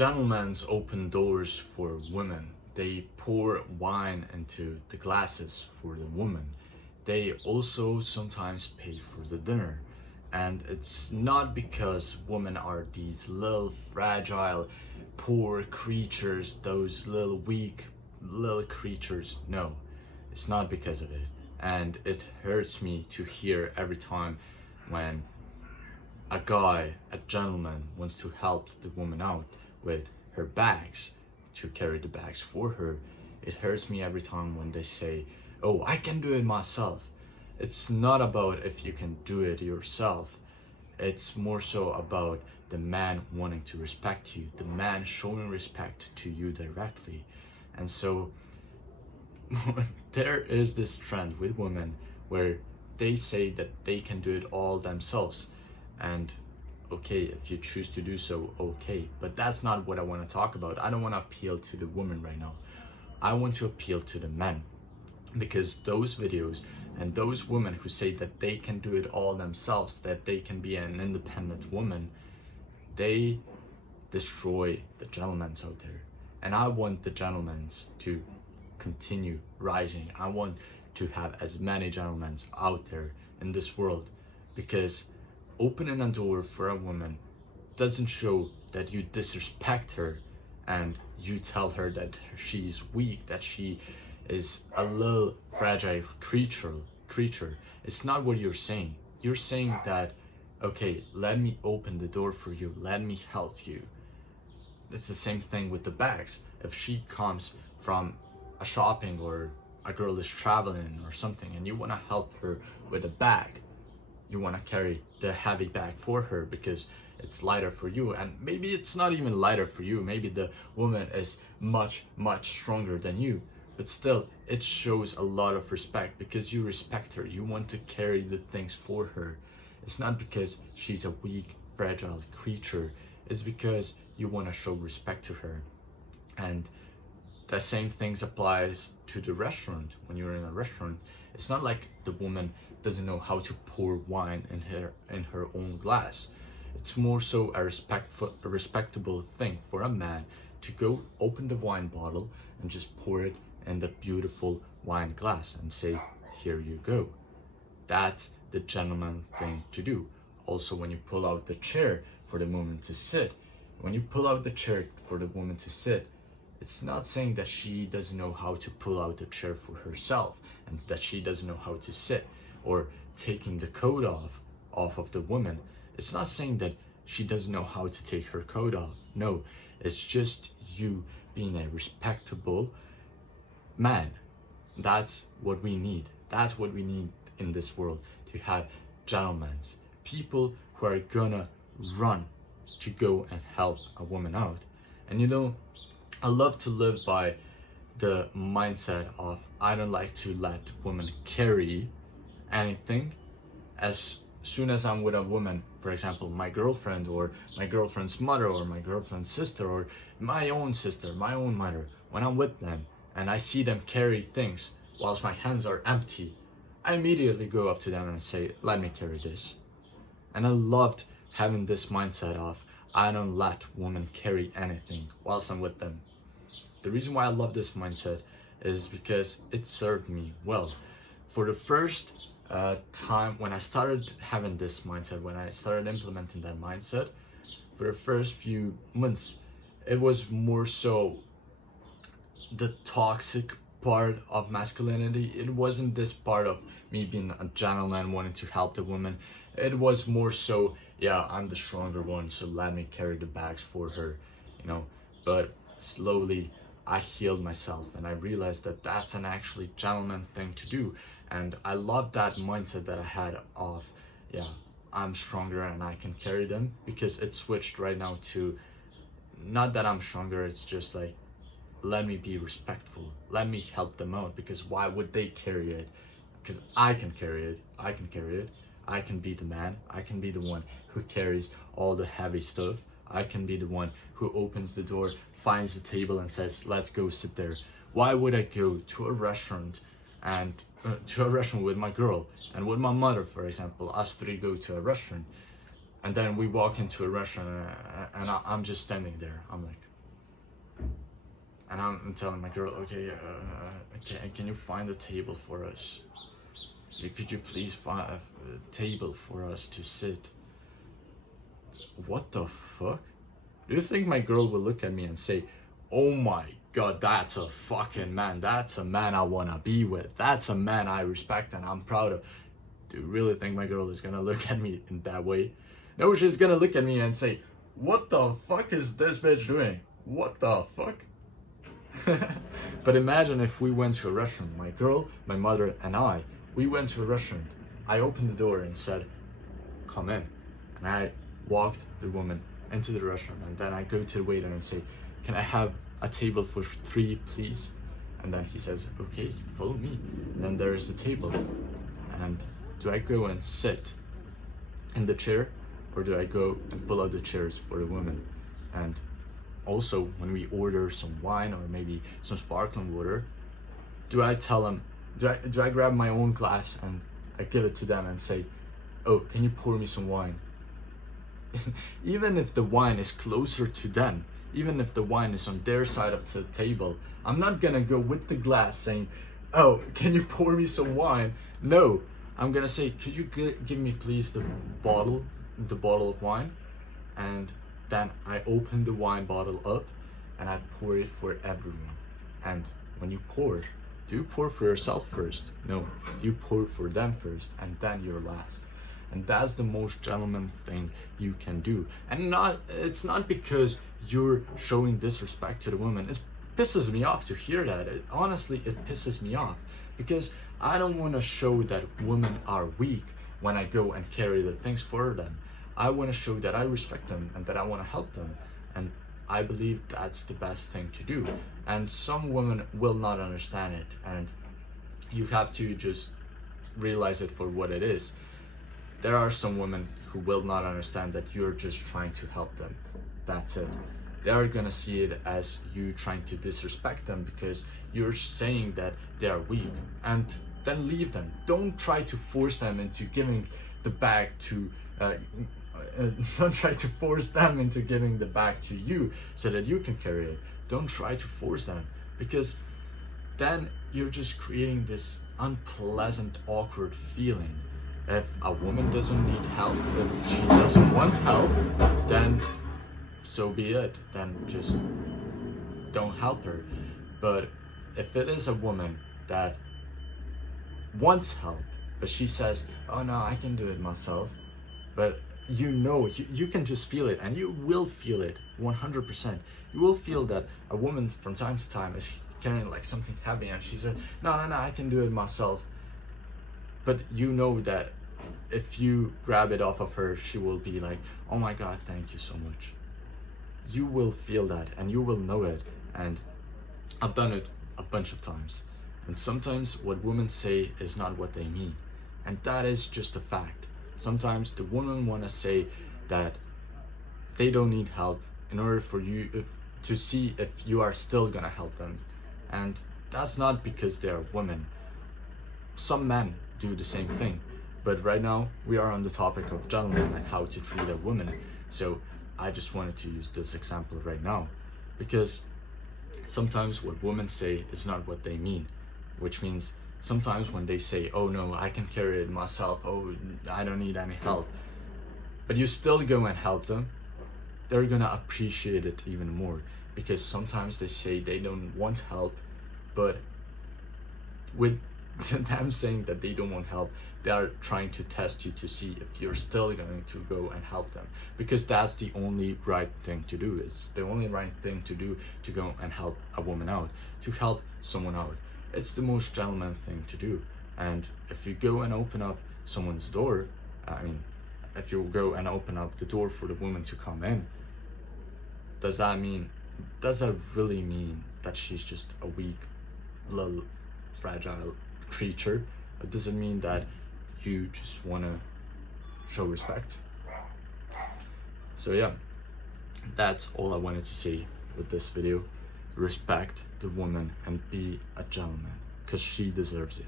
Gentlemen open doors for women. They pour wine into the glasses for the woman. They also sometimes pay for the dinner. And it's not because women are these little fragile, poor creatures, those little weak little creatures. No, it's not because of it. And it hurts me to hear every time when a guy, a gentleman, wants to help the woman out with her bags, to carry the bags for her. It hurts me every time when they say, oh, I can do it myself. It's not about if you can do it yourself. It's more so about the man wanting to respect you, the man showing respect to you directly. And so there is this trend with women where they say that they can do it all themselves. And okay, if you choose to do so, okay, but that's not what I want to talk about. I don't want to appeal to the woman right now. I want to appeal to the men, because those videos and those women who say that they can do it all themselves, that they can be an independent woman, they destroy the gentlemen out there. And I want the gentlemen to continue rising. I want to have as many gentlemen out there in this world, because opening a door for a woman doesn't show that you disrespect her and you tell her that she's weak, that she is a little fragile creature. It's not what you're saying. You're saying that, okay, let me open the door for you, let me help you. It's the same thing with the bags. If she comes from a shopping, or a girl is traveling or something, and you want to help her with a bag, you want to carry the heavy bag for her because it's lighter for you. And maybe it's not even lighter for you, maybe the woman is much stronger than you, but still it shows a lot of respect because you respect her. You want to carry the things for her. It's not because she's a weak, fragile creature. It's because you want to show respect to her. And the same things applies to the restaurant. When you're in a restaurant, it's not like the woman doesn't know how to pour wine in her own glass. It's more so a respectable thing for a man to go open the wine bottle and just pour it in the beautiful wine glass and say, here you go. That's the gentleman thing to do. Also, when you pull out the chair for the woman to sit, it's not saying that she doesn't know how to pull out the chair for herself and that she doesn't know how to sit, or taking the coat off of the woman. It's not saying that she doesn't know how to take her coat off. No, it's just you being a respectable man. That's what we need. That's what we need in this world, to have gentlemen, people who are gonna run to go and help a woman out. And you know, I love to live by the mindset of I don't like to let women carry anything. As soon as I'm with a woman, for example, my girlfriend or my girlfriend's mother or my girlfriend's sister or my own sister, my own mother, when I'm with them and I see them carry things whilst my hands are empty, I immediately go up to them and say, let me carry this. And I loved having this mindset of I don't let women carry anything whilst I'm with them. The reason why I love this mindset is because it served me well. For the first time when I started having this mindset, when I started implementing that mindset, for the first few months, it was more so the toxic part of masculinity. It wasn't this part of me being a gentleman wanting to help the woman. It was more so, yeah, I'm the stronger one, so let me carry the bags for her, you know. But slowly I healed myself and I realized that that's an actually gentleman thing to do. And I love that mindset that I had of, yeah, I'm stronger and I can carry them, because it switched right now to not that I'm stronger, it's just like, let me be respectful, let me help them out, because why would they carry it? Because I can carry it, I can be the man, I can be the one who carries all the heavy stuff, I can be the one who opens the door, finds the table and says, let's go sit there. Why would I go to a restaurant and with my girl and with my mother, for example, us three go to a restaurant, and then we walk into a restaurant and I'm just standing there. I'm like, and I'm telling my girl, okay, can you find a table for us? Could you please find a table for us to sit? What the fuck? Do you think my girl will look at me and say, oh my god, that's a fucking man, that's a man I wanna be with, that's a man I respect and I'm proud of? Do you really think my girl is gonna look at me in that way? No, she's gonna look at me and say, what the fuck is this bitch doing? What the fuck? But imagine if we went to a restaurant, my girl, my mother and I, we went to a restaurant. I opened the door and said, come in. And I walked the woman into the restaurant, and then I go to the waiter and say, can I have a table for 3, please? And then he says, okay, follow me. And then there is the table. And do I go and sit in the chair, or do I go and pull out the chairs for the woman? And also, when we order some wine or maybe some sparkling water, do I tell them, do I grab my own glass and I give it to them and say, oh, can you pour me some wine? Even if the wine is closer to them, even if the wine is on their side of the table, I'm not gonna go with the glass saying, oh, can you pour me some wine? No, I'm gonna say, could you give me please the bottle of wine? And then I open the wine bottle up and I pour it for everyone. And when you pour, do you pour for yourself first? No, you pour for them first and then you're last. And that's the most gentleman thing you can do. And it's not because you're showing disrespect to the woman. It pisses me off to hear that. Honestly, it pisses me off because I don't want to show that women are weak when I go and carry the things for them. I want to show that I respect them and that I want to help them. And I believe that's the best thing to do. And some women will not understand it. And you have to just realize it for what it is. There are some women who will not understand that you're just trying to help them. That's it. They are gonna see it as you trying to disrespect them because you're saying that they are weak, and then leave them. Don't try to force them into giving the bag to don't try to force them into giving the bag to you so that you can carry it. Don't try to force them, because then you're just creating this unpleasant, awkward feeling. If a woman doesn't need help, if she doesn't want help, then so be it. Then just don't help her. But if it is a woman that wants help, but she says, oh no, I can do it myself, but you can just feel it, and you will feel it 100%. You will feel that a woman from time to time is carrying like something heavy and she said, no, I can do it myself. But you know that if you grab it off of her, she will be like, oh my god, thank you so much. You will feel that and you will know it. And I've done it a bunch of times. And sometimes what women say is not what they mean. And that is just a fact. Sometimes the women want to say that they don't need help in order for you to see if you are still gonna help them. And that's not because they're women. Some men do the same thing. But right now we are on the topic of gentlemen and how to treat a woman. So I just wanted to use this example right now, because sometimes what women say is not what they mean, which means sometimes when they say, oh no, I can carry it myself, oh, I don't need any help, but you still go and help them, they're gonna appreciate it even more. Because sometimes they say they don't want help, but with them saying that they don't want help, they are trying to test you to see if you're still going to go and help them, because that's the only right thing to do. It's the only right thing to do, to go and help a woman out, to help someone out. It's the most gentleman thing to do. And if you go and open up someone's door, if you go and open up the door for the woman to come in, does that really mean that she's just a weak, little, fragile creature? Or does it mean that you just want to show respect? So yeah, that's all I wanted to say with this video. Respect the woman and be a gentleman, because she deserves it.